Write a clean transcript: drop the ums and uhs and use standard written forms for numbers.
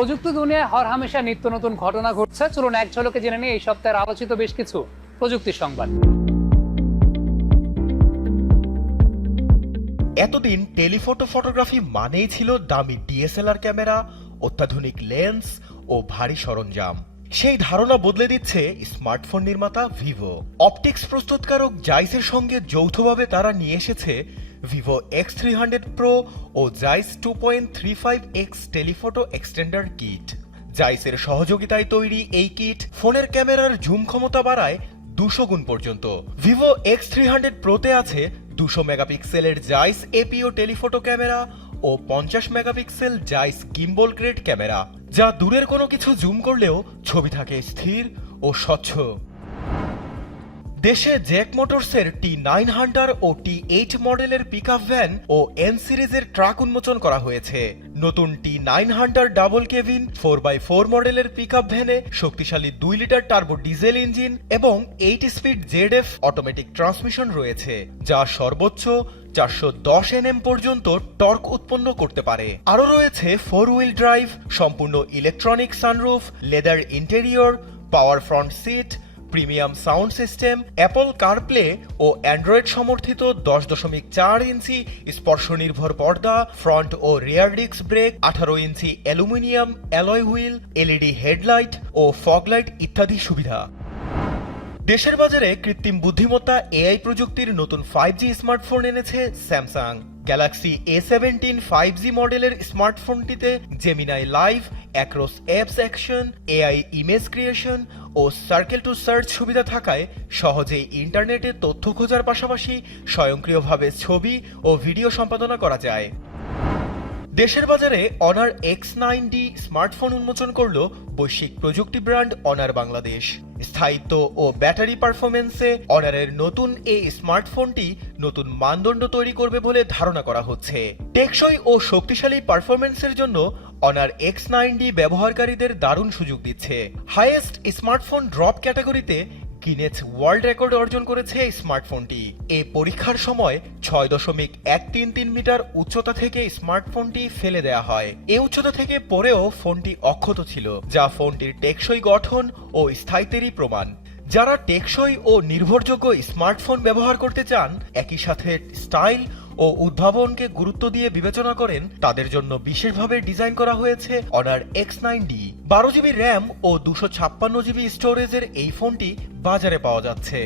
প্রযুক্তি দুনিয়ায় হরহামেশা নিত্য নতুন ঘটনা ঘটছে। চলুন এক ঝলকে জেনে নিই এই সপ্তাহের আলোচিত বেশ কিছু প্রযুক্তি সংবাদ। এতদিন টেলিফটো ফটোগ্রাফি মানেই ছিল দামি ডিএসএলআর ক্যামেরা, অত্যাধুনিক লেন্স ও ভারী সরঞ্জাম। সেই ধারণা বদলে দিচ্ছে স্মার্টফোন নির্মাতা ভিভো। অপটিক্স প্রস্তুতকারক জাইসের সঙ্গে যৌথভাবে তারা নিয়ে এসেছে ভিভো X300 প্রো ও জাইস 2.35x টেলিফটো এক্সটেন্ডার কিট। জাইসের সহযোগিতায় তৈরি এই কিট ফোনের ক্যামেরার জুম ক্ষমতা বাড়ায় 200 গুণ পর্যন্ত। ভিভো X300 প্রোতে আছে 200 মেগাপিক্সেলের জাইস এপিও টেলিফটো ক্যামেরা ও 50 মেগাপিক্সেল জাইস গিম্বল গ্রেড ক্যামেরা, যা দূরের কোনো কিছু জুম করলেও ছবি থাকে স্থির ও স্বচ্ছ। দেশে জ্যাক মোটরসের T9 হান্টার ও T8 মডেলের পিকআপ ভ্যান ও এন সিরিজের ট্রাক উন্মোচন করা হয়েছে। নতুন T9 Hunter double cabin 4x4 মডেলের পিকআপ ভ্যানে শক্তিশালী 2 লিটার টার্বো ডিজেল ইঞ্জিন এবং 8 স্পিড ZF অটোমেটিক ট্রান্সমিশন রয়েছে, যা সর্বোচ্চ 410 Nm পর্যন্ত টর্ক উৎপন্ন করতে পারে। আরও রয়েছে 4 হুইল ড্রাইভ, সম্পূর্ণ electronic sunroof, leather interior, power front seat, premium sound system, Apple CarPlay ও অ্যান্ড্রয়েড সমর্থিত 10.4 ইঞ্চি স্পর্শ নির্ভর পর্দা, ফ্রন্ট ও রিয়ার ডিস্ক ব্রেক, 18 ইঞ্চি aluminium alloy wheel, LED headlight ও ফগলাইট ইত্যাদি সুবিধা। দেশের বাজারে কৃত্রিম বুদ্ধিমত্তা এআই প্রযুক্তির নতুন 5G স্মার্টফোন এনেছে স্যামসাং। গ্যালাক্সি A17 5G মডেলের স্মার্টফোনটিতে Gemini Live, across apps action, AI image creation ও সার্কেল টু সার্চ সুবিধা থাকায় সহজেই ইন্টারনেটে তথ্য খোঁজার পাশাপাশি স্বয়ংক্রিয়ভাবে ছবি ও ভিডিও সম্পাদনা করা যায়। দেশের বাজারে অনার X9D স্মার্টফোন উন্মোচন করল বৈশ্বিক প্রযুক্তি ব্র্যান্ড অনার বাংলাদেশ। স্থায়িত্ব ও ব্যাটারি পারফরমেন্সে অনারের নতুন এই স্মার্টফোনটি নতুন মানদণ্ড তৈরি করবে বলে ধারণা করা হচ্ছে। টেকসই ও শক্তিশালী পারফরমেন্সের জন্য অনার X9D ব্যবহারকারীদের দারুণ সুযোগ দিচ্ছে। হাইয়েস্ট স্মার্টফোন ড্রপ ক্যাটাগরিতে গিনেস ওয়ার্ল্ড রেকর্ড অর্জন করেছে স্মার্টফোনটি। এই পরীক্ষার সময় 6.133 মিটার উচ্চতা থেকে স্মার্টফোনটি ফেলে দেয়া হয়। এই উচ্চতা থেকে পরেও ফোনটি অক্ষত ছিল, যা ফোনটির টেকসই গঠন ও স্থায়িত্বেরই প্রমাণ। যারা টেকসই ও নির্ভরযোগ্য স্মার্টফোন ব্যবহার করতে চান, একই সাথে স্টাইল ও উদ্ভাবনকে গুরুত্ব দিয়ে বিবেচনা করেন, তাদের জন্য বিশেষভাবে ডিজাইন করা হয়েছে অনার X9D। 12 জিবি র্যাম ও 256 জিবি স্টোরেজের এই ফোনটি বাজারে পাওয়া যাচ্ছে।